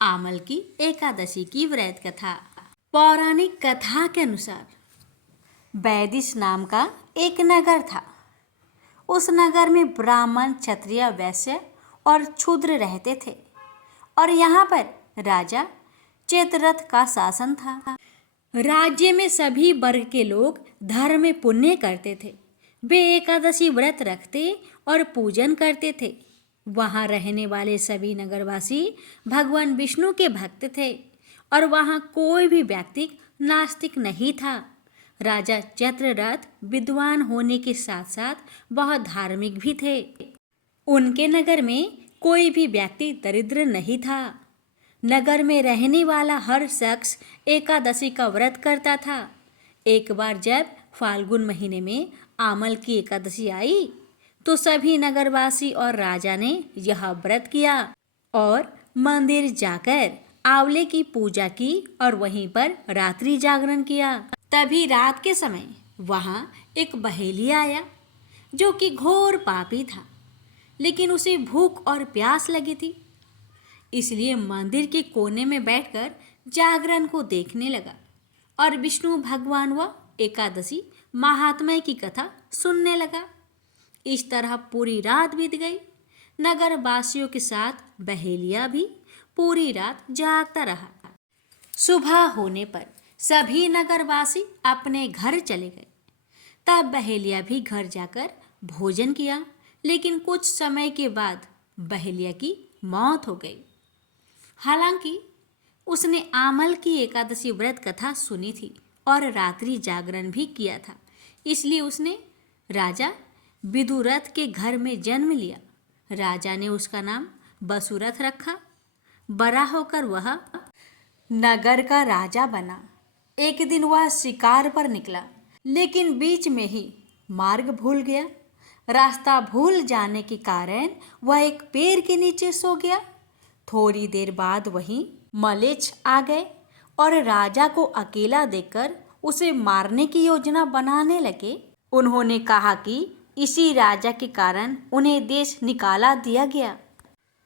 आमल की एकादशी की व्रत कथा। पौराणिक कथा के अनुसार वैदिश नाम का एक नगर था। उस नगर में ब्राह्मण, क्षत्रिय, वैश्य और शूद्र रहते थे और यहाँ पर राजा चेतरथ का शासन था। राज्य में सभी वर्ग के लोग धर्म में पुण्य करते थे। वे एकादशी व्रत रखते और पूजन करते थे। वहाँ रहने वाले सभी नगरवासी भगवान विष्णु के भक्त थे और वहाँ कोई भी व्यक्ति नास्तिक नहीं था। राजा चेतरथ विद्वान होने के साथ साथ बहुत धार्मिक भी थे। उनके नगर में कोई भी व्यक्ति दरिद्र नहीं था। नगर में रहने वाला हर शख्स एकादशी का व्रत करता था। एक बार जब फाल्गुन महीने में आमल की एकादशी आई तो सभी नगरवासी और राजा ने यह व्रत किया और मंदिर जाकर आंवले की पूजा की और वहीं पर रात्रि जागरण किया। तभी रात के समय वहां एक बहेलिया आया जो कि घोर पापी था, लेकिन उसे भूख और प्यास लगी थी, इसलिए मंदिर के कोने में बैठकर जागरण को देखने लगा और विष्णु भगवान व एकादशी महात्म्य की कथा सुनने लगा। इस तरह पूरी रात बीत गई। नगर वासियों के साथ बहेलिया भी पूरी रात जागता रहा। सुबह होने पर सभी नगरवासी अपने घर चले गए। तब बहेलिया भी घर जाकर भोजन किया, लेकिन कुछ समय के बाद बहेलिया की मौत हो गई। हालांकि उसने आमल की एकादशी व्रत कथा सुनी थी और रात्रि जागरण भी किया था, इसलिए उसने राजा विदुरथ के घर में जन्म लिया। राजा ने उसका नाम वसुरथ रखा। बड़ा होकर वह नगर का राजा बना। एक दिन वह शिकार पर निकला, लेकिन बीच में ही मार्ग भूल गया। रास्ता भूल जाने के कारण वह एक पेड़ के नीचे सो गया। थोड़ी देर बाद वहीं मलेच्छ आ गए और राजा को अकेला देखकर उसे मारने की योजना बनाने लगे। उन्होंने कहा कि इसी राजा के कारण उन्हें देश निकाला दिया गया,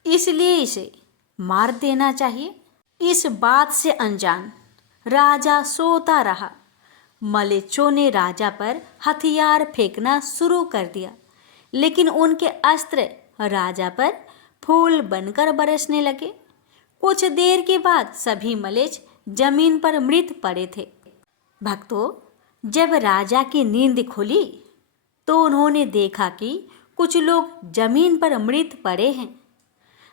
इसलिए इसे मार देना चाहिए। इस बात से अनजान राजा सोता रहा। मलेच्छों ने राजा पर हथियार फेंकना शुरू कर दिया, लेकिन उनके अस्त्र राजा पर फूल बनकर बरसने लगे। कुछ देर के बाद सभी मलेच्छ जमीन पर मृत पड़े थे। भक्तों, जब राजा की नींद खुली तो उन्होंने देखा कि कुछ लोग जमीन पर मृत पड़े हैं।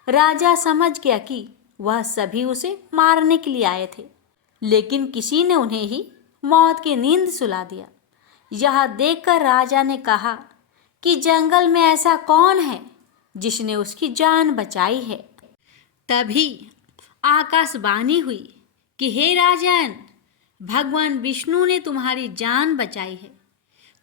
राजा समझ गया कि वह सभी उसे मारने के लिए आए थे, लेकिन किसी ने उन्हें ही मौत की नींद सुला दिया। यह देखकर राजा ने कहा कि जंगल में ऐसा कौन है जिसने उसकी जान बचाई है। तभी आकाशवाणी हुई कि हे राजन, भगवान विष्णु ने तुम्हारी जान बचाई है।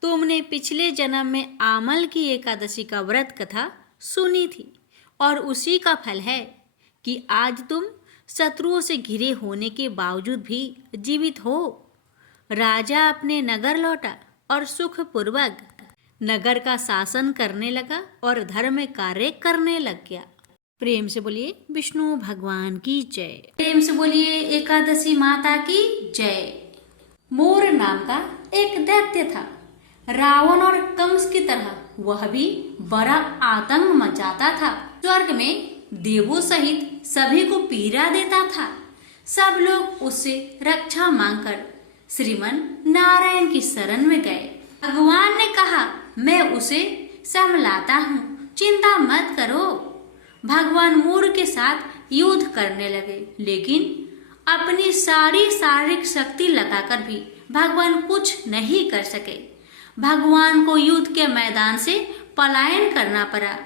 तुमने पिछले जन्म में आमल की एकादशी का व्रत कथा सुनी थी और उसी का फल है कि आज तुम शत्रुओं से घिरे होने के बावजूद भी जीवित हो। राजा अपने नगर लौटा और सुखपूर्वक नगर का शासन करने लगा और धर्म कार्य करने लग गया। प्रेम से बोलिए विष्णु भगवान की जय। प्रेम से बोलिए एकादशी माता की जय। मोर नाम का एक दैत्य था। रावण और कंस की तरह वह भी बड़ा आतंक मचाता था। स्वर्ग में देवों सहित सभी को पीड़ा देता था। सब लोग उससे रक्षा मांगकर श्रीमन नारायण की शरण में गए। भगवान ने कहा, मैं उसे संभलाता हूँ, चिंता मत करो। भगवान मोर के साथ युद्ध करने लगे, लेकिन अपनी सारी शारीरिक शक्ति लगाकर भी भगवान कुछ नहीं कर सके। भगवान को युद्ध के मैदान से पलायन करना पड़ा।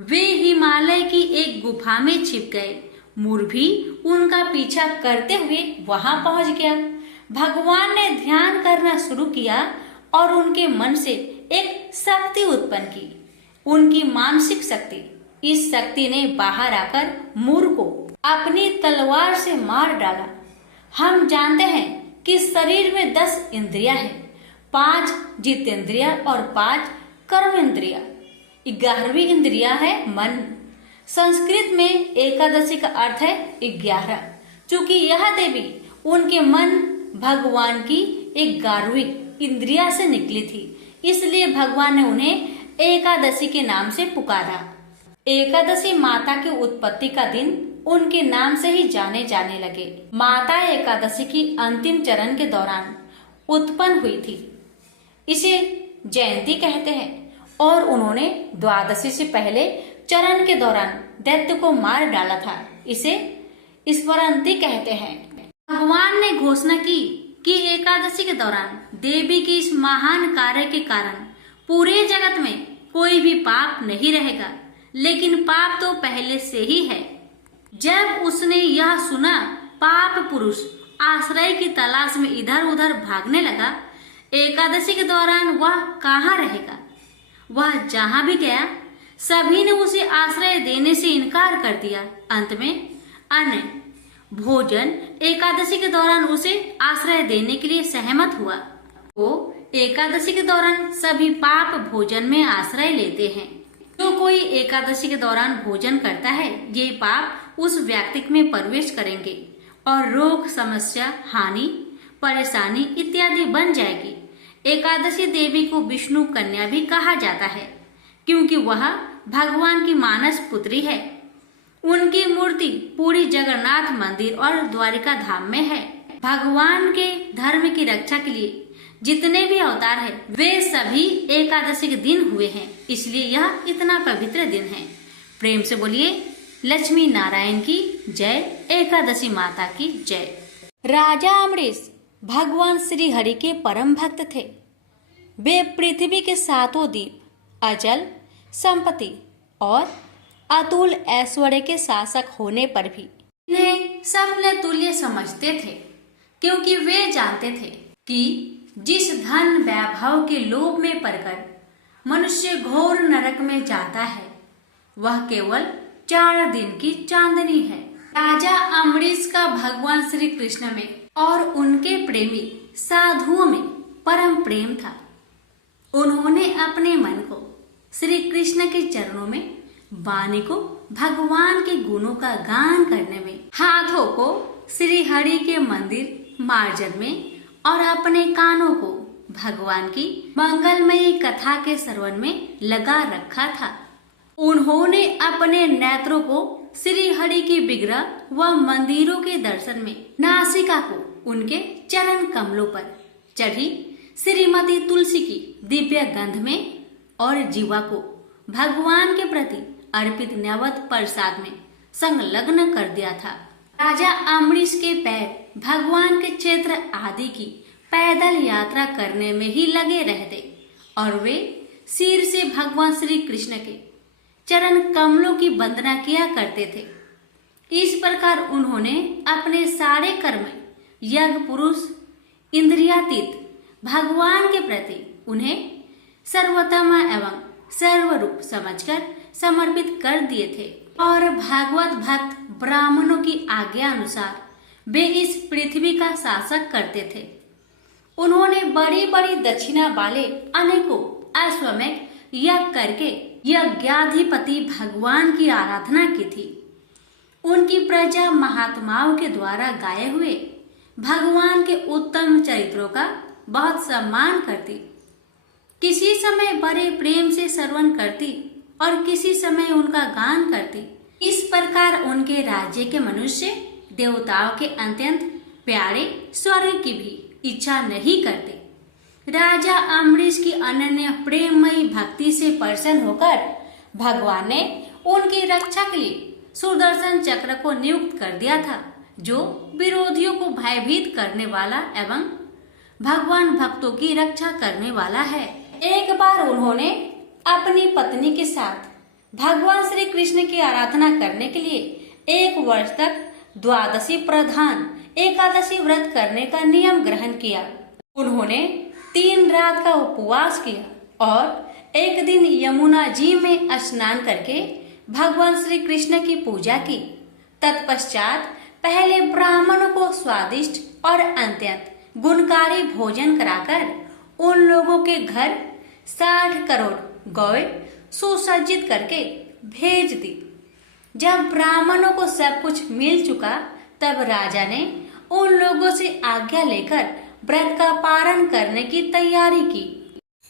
वे हिमालय की एक गुफा में छिप गए। मोर भी उनका पीछा करते हुए वहां पहुंच गया। भगवान ने ध्यान करना शुरू किया और उनके मन से एक शक्ति उत्पन्न की, उनकी मानसिक शक्ति। इस शक्ति ने बाहर आकर मोर को अपनी तलवार से मार डाला। हम जानते हैं कि शरीर में 10 इंद्रियां हैं, 5 जितेंद्रिय और 5 कर्म इंद्रिया। 11वीं इंद्रिया है मन। संस्कृत में एकादशी का अर्थ है 11। चूंकि यह देवी उनके मन भगवान की 11वीं इंद्रिया से निकली थी, इसलिए भगवान ने उन्हें एकादशी के नाम से पुकारा। एकादशी माता की उत्पत्ति का दिन उनके नाम से ही जाने जाने लगे। माता एकादशी की अंतिम चरण के दौरान उत्पन्न हुई थी, इसे जयंती कहते हैं, और उन्होंने द्वादशी से पहले चरण के दौरान दैत्य को मार डाला था, इसे स्मरणती कहते हैं। भगवान ने घोषणा की कि एकादशी के दौरान देवी की इस महान कार्य के कारण पूरे जगत में कोई भी पाप नहीं रहेगा, लेकिन पाप तो पहले से ही है। जब उसने यह सुना, पाप पुरुष आश्रय की तलाश में इधर उधर भागने लगा। एकादशी के दौरान वह कहाँ रहेगा? वह जहाँ भी गया, सभी ने उसे आश्रय देने से इनकार कर दिया। अंत में अन्य भोजन एकादशी के दौरान उसे आश्रय देने के लिए सहमत हुआ। वो एकादशी के दौरान सभी पाप भोजन में आश्रय लेते हैं। जो कोई एकादशी के दौरान भोजन करता है, ये पाप उस व्यक्ति में प्रवेश करेंगे और रोग, समस्या, हानि, परेशानी इत्यादि बन जाएगी। एकादशी देवी को विष्णु कन्या भी कहा जाता है, क्योंकि वह भगवान की मानस पुत्री है। उनकी मूर्ति पूरी जगन्नाथ मंदिर और द्वारिका धाम में है। भगवान के धर्म की रक्षा के लिए जितने भी अवतार हैं, वे सभी एकादशी के दिन हुए हैं, इसलिए यह इतना पवित्र दिन है। प्रेम से बोलिए लक्ष्मी नारायण की जय, एकादशी माता की जय। राजा अमरीश भगवान श्री हरि के परम भक्त थे। वे पृथ्वी के 7 द्वीप, अचल संपत्ति और अतुल ऐश्वर्य के शासक होने पर भी इन्हें सबने तुल्य समझते थे, क्योंकि वे जानते थे कि जिस धन वैभव के लोभ में पड़कर मनुष्य घोर नरक में जाता है, वह केवल 4 दिन की चांदनी है। राजा अमरीश का भगवान श्री कृष्ण में और उनके प्रेमी साधुओं में परम प्रेम था। उन्होंने अपने मन को श्री कृष्ण के चरणों में, वाणी को भगवान के गुणों का गान करने में, हाथों को श्री हरि के मंदिर मार्जन में और अपने कानों को भगवान की मंगलमयी कथा के श्रवण में लगा रखा था। उन्होंने अपने नेत्रों को श्री हरि की विग्रह व मंदिरों के दर्शन में, नासिका को उनके चरण कमलों पर चढ़ी श्रीमती तुलसी की दिव्य गंध में और जीवा को भगवान के प्रति अर्पित नैवेद्य प्रसाद में संलग्न कर दिया था। राजा अमरीश के पैर भगवान के क्षेत्र आदि की पैदल यात्रा करने में ही लगे रहते और वे सिर से भगवान श्री कृष्ण के चरण कमलों की वंदना किया करते थे। इस प्रकार उन्होंने अपने सारे कर्म यज्ञ पुरुष इंद्रियातीत भगवान के प्रति उन्हें सर्वोत्तम एवं सर्वरूप समझकर समर्पित कर दिए थे और भागवत भक्त ब्राह्मणों की आज्ञा अनुसार वे इस पृथ्वी का शासक करते थे। उन्होंने बड़ी बड़ी दक्षिणा वाले अनेकों अश्वमेध यज्ञ करके यज्ञाधिपति भगवान की आराधना की थी। उनकी प्रजा महात्माओं के द्वारा गाए हुए भगवान के उत्तम चरित्रों का बहुत सम्मान करती, किसी समय बड़े प्रेम से श्रवण करती और किसी समय उनका गान करती। इस प्रकार उनके राज्य के मनुष्य देवताओं के अत्यंत प्यारे स्वर्ग की भी इच्छा नहीं करते। राजा अमरीश की अनन्य प्रेममयी भक्ति से प्रसन्न होकर भगवान ने उनकी रक्षा के लिए सुदर्शन चक्र को नियुक्त कर दिया था, जो विरोधियों को भयभीत करने वाला एवं भगवान भक्तों की रक्षा करने वाला है। एक बार उन्होंने अपनी पत्नी के साथ भगवान श्री कृष्ण की आराधना करने के लिए 1 वर्ष तक द्वादशी प्रधान एकादशी व्रत करने का नियम ग्रहण किया। उन्होंने 3 रात का उपवास किया और एक दिन यमुना जी में स्नान करके भगवान श्री कृष्ण की पूजा की। तत्पश्चात पहले ब्राह्मणों को स्वादिष्ट और अत्यंत गुणकारी भोजन कराकर उन लोगों के घर 60 करोड़ गौएं सुसज्जित करके भेज दी। जब ब्राह्मणों को सब कुछ मिल चुका तब राजा ने उन लोगों से आज्ञा लेकर व्रत का पारण करने की तैयारी की।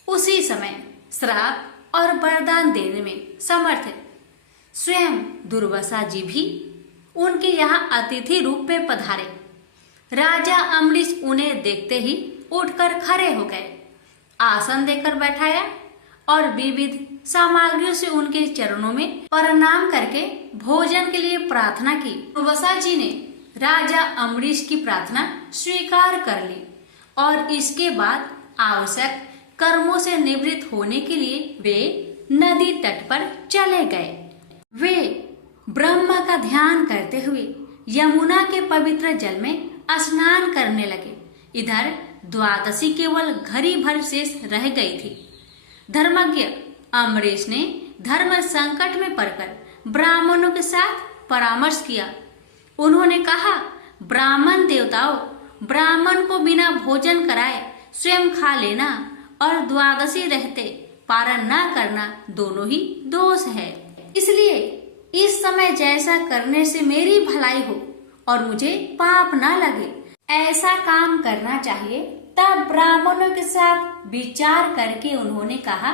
उसी समय श्राप और वरदान देने में समर्थ स्वयं दुर्वासा जी भी उनके यहाँ अतिथि रूप में पधारे। राजा अम्बरीश उन्हें देखते ही उठकर खड़े हो गए, आसन देकर बैठाया और विविध सामग्रियों से उनके चरणों में प्रणाम करके भोजन के लिए प्रार्थना की। दुर्वासा जी ने राजा अम्बरीश की प्रार्थना स्वीकार कर ली और इसके बाद आवश्यक कर्मों से निवृत्त होने के लिए वे नदी तट पर चले गए। वे ब्रह्मा का ध्यान करते हुए यमुना के पवित्र जल में स्नान करने लगे। इधर द्वादशी केवल घड़ी भर शेष रह गई थी। धर्मज्ञ अम्बरीश ने धर्म संकट में पड़कर ब्राह्मणों के साथ परामर्श किया। उन्होंने कहा, ब्राह्मण देवताओं, ब्राह्मण को बिना भोजन कराए स्वयं खा लेना और द्वादशी रहते पारण न करना दोनों ही दोष है। इसलिए इस समय जैसा करने से मेरी भलाई हो और मुझे पाप न लगे ऐसा काम करना चाहिए। तब ब्राह्मणों के साथ विचार करके उन्होंने कहा,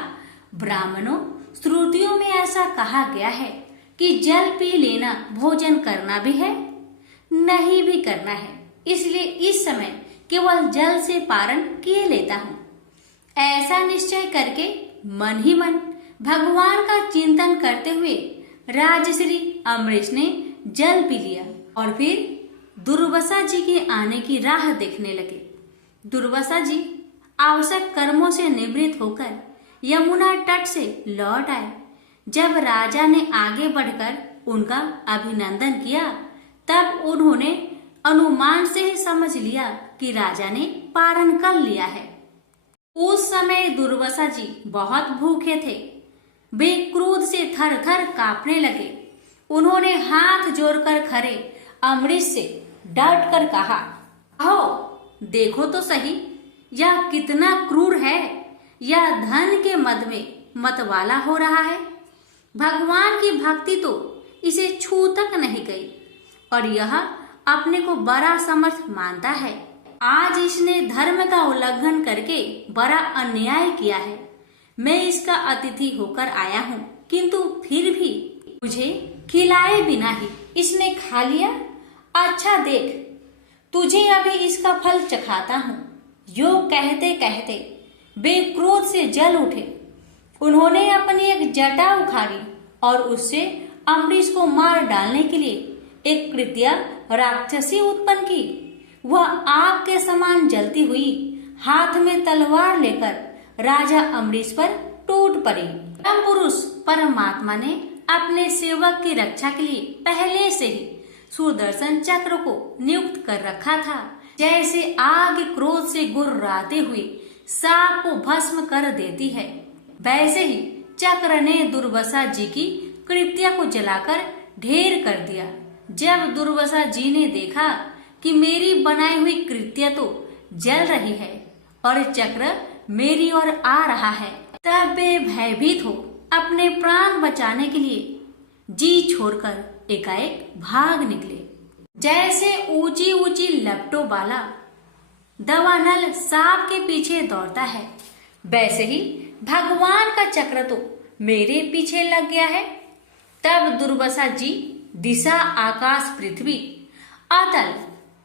ब्राह्मणों, श्रुतियों में ऐसा कहा गया है कि जल पी लेना भोजन करना भी है, नहीं भी करना है, इसलिए इस समय केवल जल से पारण किए लेता हूँ। ऐसा निश्चय करके मन ही मन भगवान का चिंतन करते हुए राजश्री अम्बरीश ने जल पी लिया और फिर दुर्वासा जी के आने की राह देखने लगे। दुर्वासा जी आवश्यक कर्मों से निवृत्त होकर यमुना तट से लौट आए। जब राजा ने आगे बढ़कर उनका अभिनंदन किया तब उन्होंने अनुमान से ही समझ लिया कि राजा ने पारण कर लिया है। उस समय दुर्वासा जी बहुत भूखे थे। वे क्रोध से थर थर कांपने लगे। उन्होंने हाथ जोड़कर खड़े अम्बरीश से डट कर कहा, आओ देखो तो सही, यह कितना क्रूर है। यह धन के मद में मतवाला हो रहा है। भगवान की भक्ति तो इसे छू तक नहीं गई और यह अपने को बड़ा समर्थ मानता है। आज इसने धर्म का उल्लंघन करके बड़ा अन्याय किया है। मैं इसका अतिथि होकर आया हूँ, किंतु फिर भी मुझे खिलाए बिना ही इसने खा लिया। अच्छा देख, तुझे अभी इसका फल चखाता हूँ। यो कहते कहते वे क्रोध से जल उठे। उन्होंने अपनी एक जटा उखाड़ी और उससे अम्बरीश को मार डालने के लिए एक कृत्या राक्षसी उत्पन्न की। वह आग के समान जलती हुई हाथ में तलवार लेकर राजा अम्बरीश पर टूट पड़ी। परम पुरुष परमात्मा ने अपने सेवक की रक्षा के लिए पहले से ही सुदर्शन चक्र को नियुक्त कर रखा था। जैसे आग क्रोध से गुर्राते हुए सांप को भस्म कर देती है, वैसे ही चक्र ने दुर्वासा जी की कृत्या को जलाकर ढेर कर दिया। जब दुर्वासा जी ने देखा कि मेरी बनाई हुई कृत्या तो जल रही है और चक्र मेरी ओर आ रहा है, तब वे भयभीत हो अपने प्राण बचाने के लिए जी छोड़कर एकाएक भाग निकले। जैसे ऊंची ऊंची लपटों वाला दवानल सांप के पीछे दौड़ता है, वैसे ही भगवान का चक्र तो मेरे पीछे लग गया है। तब दुर्वासा जी दिशा, आकाश, पृथ्वी, अतल,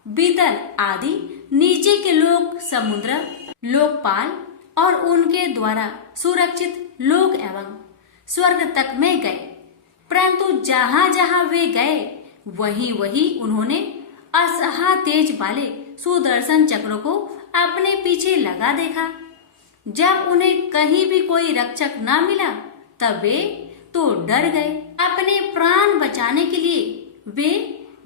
बीतल आदि नीचे के लोक, समुद्र, लोकपाल और उनके द्वारा सुरक्षित लोक एवं स्वर्ग तक में गए। परंतु जहां जहां वे गए वहीं वहीं उन्होंने असहा तेज वाले सुदर्शन चक्र को अपने पीछे लगा देखा। जब उन्हें कहीं भी कोई रक्षक न मिला तब वे तो डर गए। अपने प्राण बचाने के लिए वे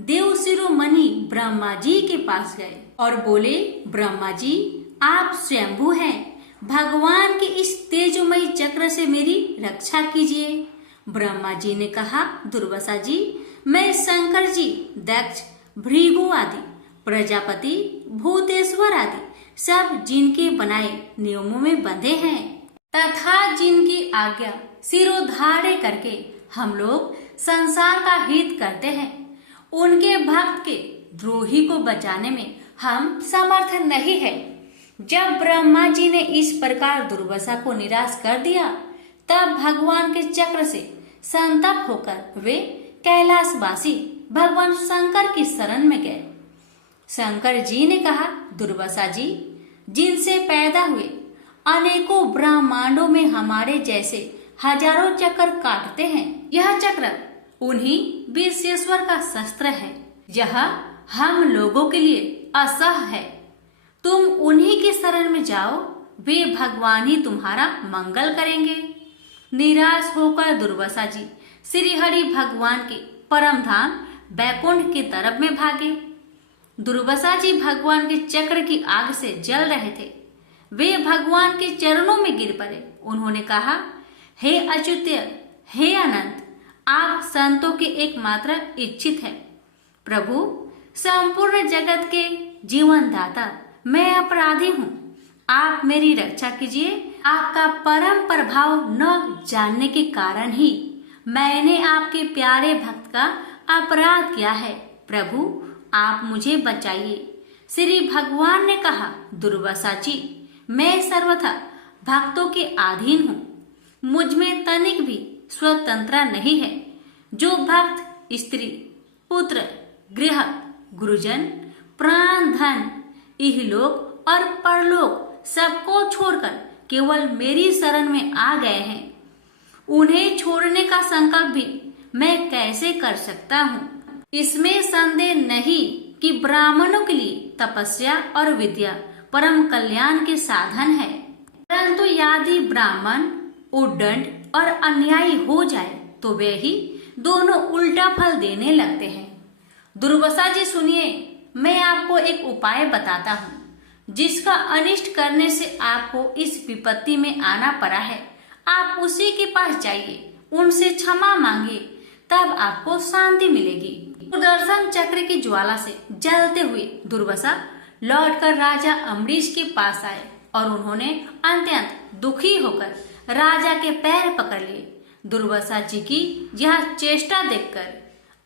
देव शिरोमणि ब्रह्मा जी के पास गए और बोले, ब्रह्मा जी, आप स्वयंभू हैं, भगवान के इस तेजोमयी चक्र से मेरी रक्षा कीजिए। ब्रह्मा जी ने कहा, दुर्वासा जी, मैं शंकर जी, दक्ष, भृगु आदि, प्रजापति, भूतेश्वर आदि सब जिनके बनाए नियमों में बंधे हैं तथा जिनकी आज्ञा सिरोधार्य करके हम लोग संसार का हित करते हैं, उनके भक्त के द्रोही को बचाने में हम समर्थ नहीं है। जब ब्रह्मा जी ने इस प्रकार दुर्वासा को निराश कर दिया, तब भगवान के चक्र से संतप्त होकर वे कैलाशवासी भगवान शंकर की शरण में गए। शंकर जी ने कहा, दुर्वासा जी, जिनसे पैदा हुए अनेकों ब्रह्मांडों में हमारे जैसे हजारों चक्र काटते हैं, यह चक्र उन्हीं विश्वेश्वर का शस्त्र है। यह हम लोगों के लिए असह्य है। तुम उन्हीं की शरण में जाओ, वे भगवान ही तुम्हारा मंगल करेंगे। निराश होकर दुर्वासा जी श्री हरि भगवान के परम धाम बैकुंठ की तरफ में भागे। दुर्वासा जी भगवान के चक्र की आग से जल रहे थे। वे भगवान के चरणों में गिर पड़े। उन्होंने कहा, हे अच्युत्य, हे अनंत, आप संतों के एकमात्र इच्छित है। प्रभु, संपूर्ण जगत के जीवन दाता, मैं अपराधी हूँ, आप मेरी रक्षा कीजिए। आपका परम प्रभाव न जानने के कारण ही मैंने आपके प्यारे भक्त का अपराध किया है। प्रभु, आप मुझे बचाइए। श्री भगवान ने कहा, दुर्वासा जी, मैं सर्वथा भक्तों के अधीन हूँ। मुझ में तनिक भी स्वतंत्रता नहीं है। जो भक्त स्त्री, पुत्र, गृह, गुरुजन, प्राण, धन, इहलोक और परलोक सबको छोड़कर केवल मेरी शरण में आ गए हैं, उन्हें छोड़ने का संकल्प भी मैं कैसे कर सकता हूँ। इसमें संदेह नहीं कि ब्राह्मणों के लिए तपस्या और विद्या परम कल्याण के साधन है, परंतु यदि ब्राह्मण उद्दंड और अन्यायी हो जाए तो वे ही दोनों उल्टा फल देने लगते हैं। दुर्वासा जी सुनिए, मैं आपको एक उपाय बताता हूँ, जिसका अनिष्ट करने से आपको इस विपत्ति में आना पड़ा है। आप उसी के पास जाइए, उनसे क्षमा मांगिए, तब आपको शांति मिलेगी। सुदर्शन चक्र की ज्वाला से जलते हुए दुर्वासा लौटकर राजा अम्बरीश के पास आए और उन्होंने अत्यंत दुखी होकर राजा के पैर पकड़ लिए। दुर्वासा जी की यह चेष्टा देखकर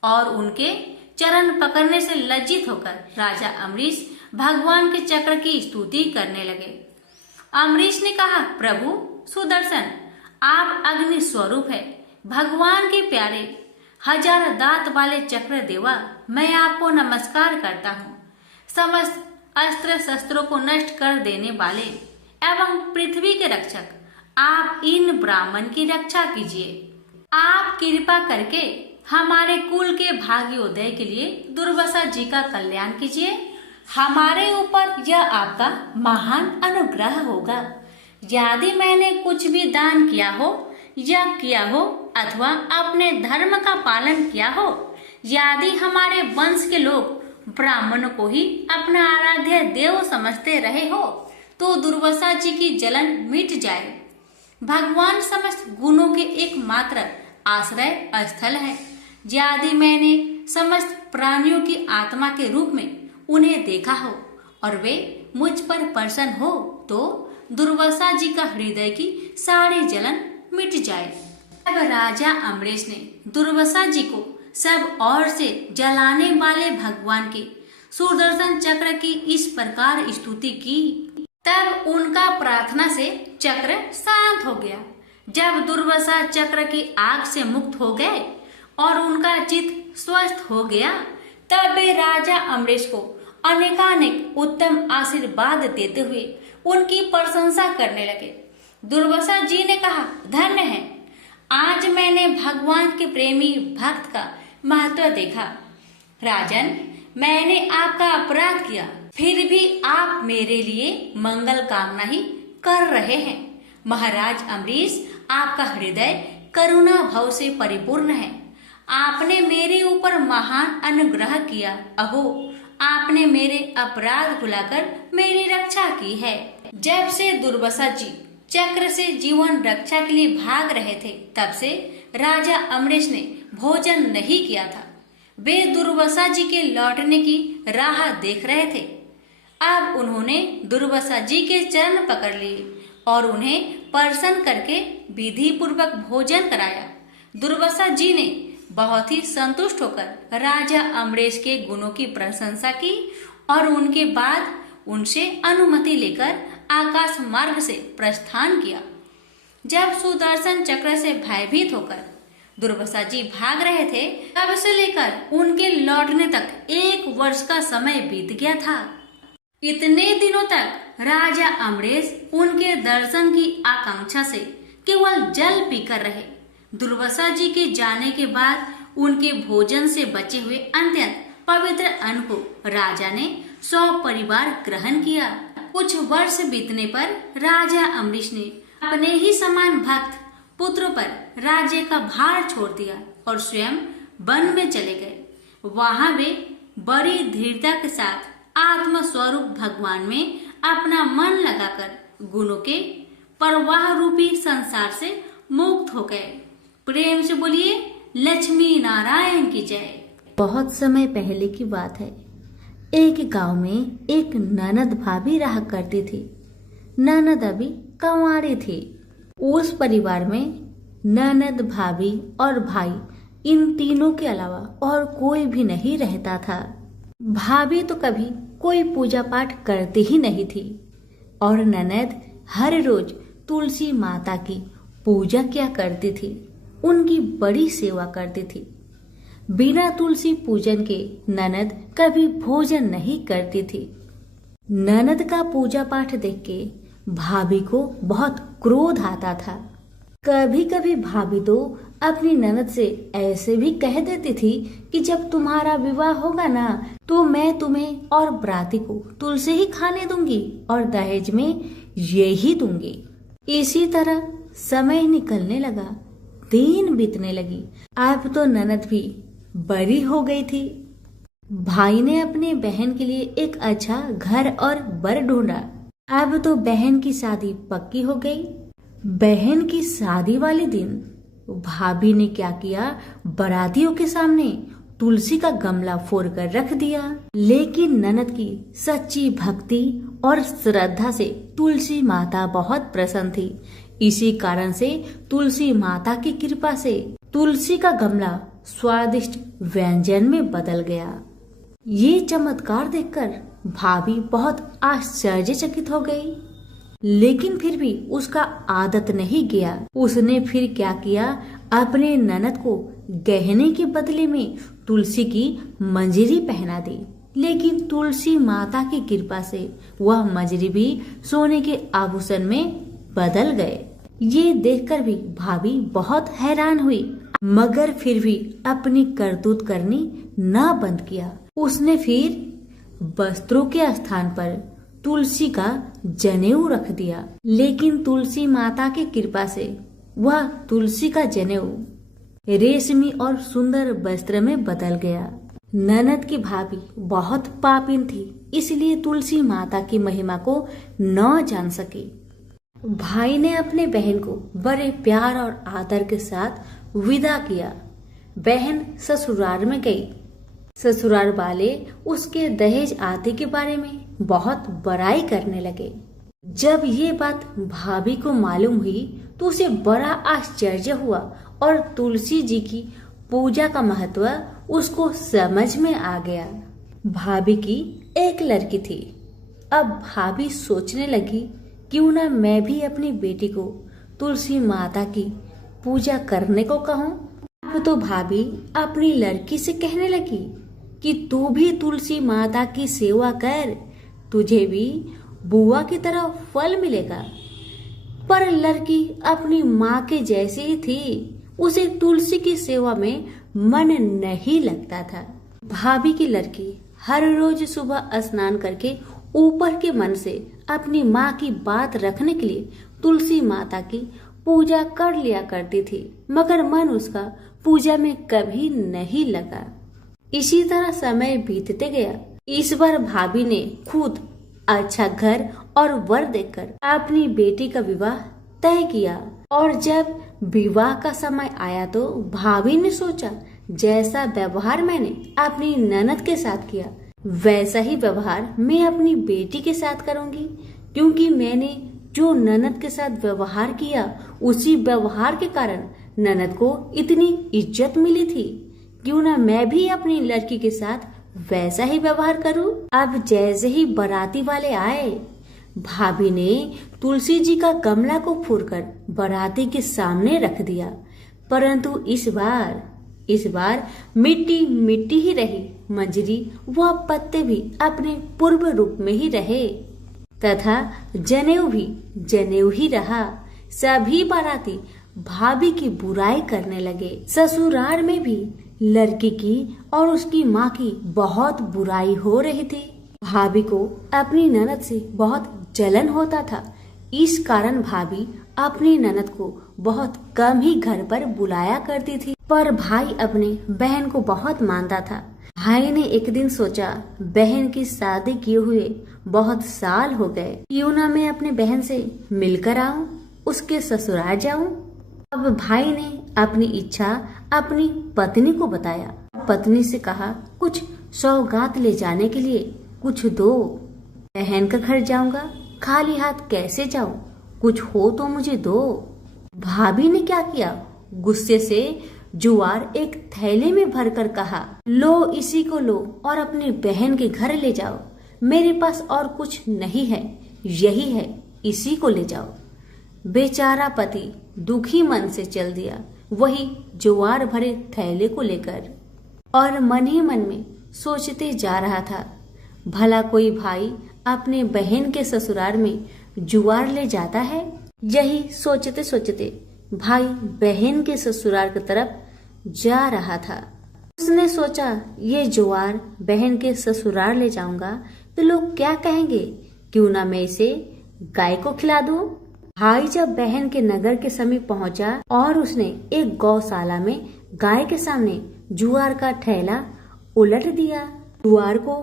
और उनके चरण पकड़ने से लज्जित होकर राजा अम्बरीश भगवान के चक्र की स्तुति करने लगे। अम्बरीश ने कहा, प्रभु सुदर्शन, आप अग्नि स्वरूप है, भगवान के प्यारे, हजार दांत वाले चक्र देवा, मैं आपको नमस्कार करता हूँ। समस्त अस्त्र शस्त्रों को नष्ट कर देने वाले एवं पृथ्वी के रक्षक, आप इन ब्राह्मण की रक्षा कीजिए। आप कृपा करके हमारे कुल के भाग्योदय के लिए दुर्वासा जी का कल्याण कीजिए। हमारे ऊपर यह आपका महान अनुग्रह होगा। यदि मैंने कुछ भी दान किया हो, यज्ञ किया हो अथवा अपने धर्म का पालन किया हो, यदि हमारे वंश के लोग ब्राह्मणों को ही अपना आराध्य देव समझते रहे हो, तो दुर्वासा जी की जलन मिट जाए। भगवान समस्त गुणों के एकमात्र आश्रय स्थल है। यदि मैंने समस्त प्राणियों की आत्मा के रूप में उन्हें देखा हो और वे मुझ पर प्रसन्न हो, तो दुर्वासा जी का हृदय की सारी जलन मिट जाए। अब राजा अम्बरीश ने दुर्वासा जी को सब ओर से जलाने वाले भगवान के सुदर्शन चक्र की इस प्रकार स्तुति की। तब उनका प्रार्थना से चक्र शांत हो गया। जब दुर्वासा चक्र की आग से मुक्त हो गए और उनका चित्त स्वस्थ हो गया, तब वे राजा अम्बरीश को अनेकानेक उत्तम आशीर्वाद देते हुए उनकी प्रशंसा करने लगे। दुर्वासा जी ने कहा, धन्य है, आज मैंने भगवान के प्रेमी भक्त का महत्व देखा। राजन, मैंने आपका अपराध किया, फिर भी आप मेरे लिए मंगल कामना ही कर रहे हैं। महाराज अम्बरीश, आपका हृदय करुणा भाव से परिपूर्ण है। आपने मेरे ऊपर महान अनुग्रह किया। अहो, आपने मेरे अपराध भुलाकर मेरी रक्षा की है। जब से दुर्वासा जी चक्र से जीवन रक्षा के लिए भाग रहे थे, तब से राजा अम्बरीश ने भोजन नहीं किया था। वे दुर्वासा जी के लौटने की राह देख रहे थे। अब उन्होंने दुर्वासा जी के चरण पकड़ लिए और उन्हें प्रसन्न करके विधि पूर्वक भोजन कराया। दुर्वासा जी ने बहुत ही संतुष्ट होकर राजा अम्बरेश के गुणों की प्रशंसा की और उनके बाद उनसे अनुमति लेकर आकाश मार्ग से प्रस्थान किया। जब सुदर्शन चक्र से भयभीत होकर दुर्वासा जी भाग रहे थे, तब से लेकर उनके लौटने तक 1 वर्ष का समय बीत गया था। इतने दिनों तक राजा अम्बरेश उनके दर्शन की आकांक्षा से केवल जल पीकर रहे। दुर्वासा जी के जाने के बाद उनके भोजन से बचे हुए अत्यंत पवित्र अन्न को राजा ने सपरिवार ग्रहण किया। कुछ वर्ष बीतने पर राजा अम्बरीश ने अपने ही समान भक्त पुत्र पर राज्य का भार छोड़ दिया और स्वयं वन में चले गए। वहां वे बड़ी दृढ़ता के साथ आत्म स्वरूप भगवान में अपना मन लगाकर गुणों के प्रवाह रूपी संसार से मुक्त हो गए। प्रेम से बोलिए लक्ष्मी नारायण की जय। बहुत समय पहले की बात है। एक गांव में एक ननद भाभी रहा करती थी। ननद अभी कंवारी थी। उस परिवार में ननद, भाभी और भाई, इन तीनों के अलावा और कोई भी नहीं रहता था। भाभी तो कभी कोई पूजा पाठ करती ही नहीं थी और ननद हर रोज तुलसी माता की पूजा किया करती थी, उनकी बड़ी सेवा करती थी। बिना तुलसी पूजन के ननद कभी भोजन नहीं करती थी। ननद का पूजा पाठ देख के भाभी को बहुत क्रोध आता था। कभी कभी भाभी तो अपनी ननद से ऐसे भी कह देती थी कि जब तुम्हारा विवाह होगा ना, तो मैं तुम्हें और बराती को तुलसी ही खाने दूंगी और दहेज में यही दूंगी। इसी तरह समय निकलने लगा, दिन बीतने लगी। अब तो ननद भी बड़ी हो गई थी। भाई ने अपने बहन के लिए एक अच्छा घर और वर ढूंढा। अब तो बहन की शादी पक्की हो गई। बहन की शादी वाले दिन भाभी ने क्या किया, बारातियों के सामने तुलसी का गमला फोड़कर रख दिया। लेकिन ननद की सच्ची भक्ति और श्रद्धा से तुलसी माता बहुत प्रसन्न थी। इसी कारण से तुलसी माता की कृपा से तुलसी का गमला स्वादिष्ट व्यंजन में बदल गया। ये चमत्कार देखकर भाभी बहुत आश्चर्यचकित हो गई। लेकिन फिर भी उसका आदत नहीं गया। उसने फिर क्या किया, अपने ननद को गहने के बदले में तुलसी की मंजरी पहना दी। लेकिन तुलसी माता की कृपा से वह मंजरी भी सोने के आभूषण में बदल गए। ये देखकर भी भाभी बहुत हैरान हुई, मगर फिर भी अपनी करतूत करनी न बंद किया। उसने फिर वस्त्रों के स्थान पर तुलसी का जनेऊ रख दिया। लेकिन तुलसी माता की कृपा से वह तुलसी का जनेऊ रेशमी और सुंदर वस्त्र में बदल गया। ननद की भाभी बहुत पापिन थी, इसलिए तुलसी माता की महिमा को न जान सकी। भाई ने अपने बहन को बड़े प्यार और आदर के साथ विदा किया। बहन ससुराल में गई। ससुराल वाले उसके दहेज आदि के बारे में बहुत बड़ाई करने लगे। जब ये बात भाभी को मालूम हुई तो उसे बड़ा आश्चर्य हुआ और तुलसी जी की पूजा का महत्व उसको समझ में आ गया। भाभी की एक लड़की थी। अब भाभी सोचने लगी, क्यों ना मैं भी अपनी बेटी को तुलसी माता की पूजा करने को कहूँ। अब तो भाभी अपनी लड़की से कहने लगी कि तू भी तुलसी माता की सेवा कर, तुझे भी बुआ की तरह फल मिलेगा। पर लड़की अपनी माँ के जैसी ही थी, उसे तुलसी की सेवा में मन नहीं लगता था। भाभी की लड़की हर रोज सुबह स्नान करके ऊपर के मन से अपनी माँ की बात रखने के लिए तुलसी माता की पूजा कर लिया करती थी, मगर मन उसका पूजा में कभी नहीं लगा। इसी तरह समय बीतते गया। इस बार भाभी ने खुद अच्छा घर और वर देखकर अपनी बेटी का विवाह तय किया। और जब विवाह का समय आया तो भाभी ने सोचा, जैसा व्यवहार मैंने अपनी ननद के साथ किया वैसा ही व्यवहार मैं अपनी बेटी के साथ करूंगी, क्योंकि मैंने जो ननद के साथ व्यवहार किया उसी व्यवहार के कारण ननद को इतनी इज्जत मिली थी, क्यों ना मैं भी अपनी लड़की के साथ वैसा ही व्यवहार करूं। अब जैसे ही बाराती वाले आए, भाभी ने तुलसी जी का गमला को फोड़कर बाराती के सामने रख दिया, परंतु इस बार मिट्टी मिट्टी ही रही। मंजरी व पत्ते भी अपने पूर्व रूप में ही रहे तथा जनेऊ ही रहा। सभी बाराती भाभी की बुराई करने लगे। ससुराल में भी लड़की की और उसकी माँ की बहुत बुराई हो रही थी। भाभी को अपनी ननद से बहुत जलन होता था। इस कारण भाभी अपनी ननद को बहुत कम ही घर पर बुलाया करती थी, पर भाई अपने बहन को बहुत मानता था। भाई ने एक दिन सोचा, बहन की शादी किए हुए बहुत साल हो गए, क्यों ना मैं अपने बहन से मिलकर आऊं, उसके ससुराल जाऊं। अब भाई ने अपनी इच्छा अपनी पत्नी को बताया। पत्नी से कहा, कुछ सौगात ले जाने के लिए कुछ दो। बहन का घर जाऊंगा, खाली हाथ कैसे जाऊं, कुछ हो तो मुझे दो। भाभी ने क्या किया, गुस्से से जुआर एक थैले में भरकर कहा, लो इसी को लो और अपनी बहन के घर ले जाओ। मेरे पास और कुछ नहीं है, यही है, इसी को ले जाओ। बेचारा पति दुखी मन से चल दिया वही जुआर भरे थैले को लेकर, और मन ही मन में सोचते जा रहा था, भला कोई भाई अपने बहन के ससुराल में जुआर ले जाता है। यही सोचते सोचते भाई बहन के ससुराल की तरफ जा रहा था। उसने सोचा, ये जुआर बहन के ससुराल ले जाऊंगा तो लोग क्या कहेंगे, क्यों ना मैं इसे गाय को खिला दूं। भाई जब बहन के नगर के समीप पहुंचा और उसने एक गौशाला में गाय के सामने जुआर का थैला उलट दिया। जुआर को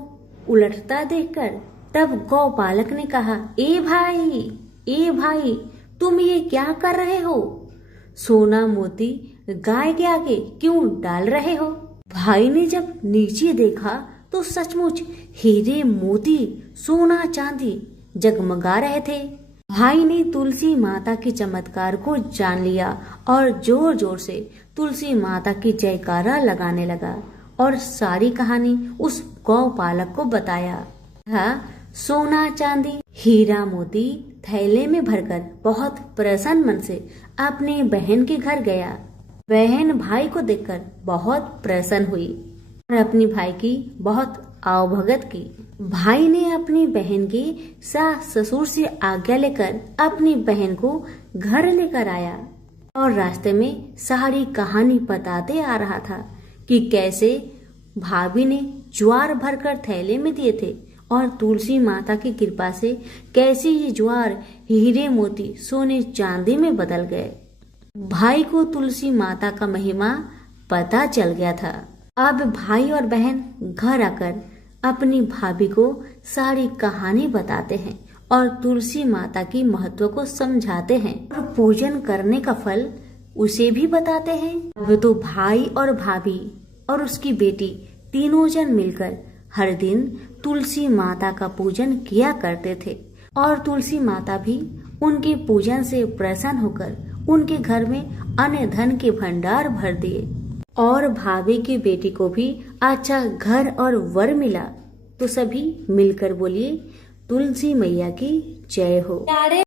उलटता देखकर तब गौपालक ने कहा, ए भाई तुम ये क्या कर रहे हो, सोना मोती गाय के आगे क्यों डाल रहे हो। भाई ने जब नीचे देखा तो सचमुच हीरे मोती सोना चांदी जगमगा रहे थे। भाई ने तुलसी माता के चमत्कार को जान लिया और जोर जोर से तुलसी माता की जयकारा लगाने लगा और सारी कहानी उस गौपालक को बताया। सोना चांदी हीरा मोती थैले में भरकर बहुत प्रसन्न मन से अपने बहन के घर गया। बहन भाई को देखकर बहुत प्रसन्न हुई और अपनी भाई की बहुत आवभगत की। भाई ने अपनी बहन की सास ससुर से आज्ञा लेकर अपनी बहन को घर लेकर आया और रास्ते में सारी कहानी बताते आ रहा था कि कैसे भाभी ने ज्वार भरकर थैले में दिए थे और तुलसी माता की कृपा से कैसे ये ज्वार हीरे मोती सोने चांदी में बदल गए। भाई को तुलसी माता का महिमा पता चल गया था। अब भाई और बहन घर आकर अपनी भाभी को सारी कहानी बताते हैं और तुलसी माता की महत्व को समझाते हैं और पूजन करने का फल उसे भी बताते हैं। अब तो भाई और भाभी और उसकी बेटी तीनों जन मिलकर हर दिन तुलसी माता का पूजन किया करते थे और तुलसी माता भी उनके पूजन से प्रसन्न होकर उनके घर में अन्न धन के भंडार भर दिए और भाभी की बेटी को भी अच्छा घर और वर मिला। तो सभी मिलकर बोलिए, तुलसी मैया की जय हो।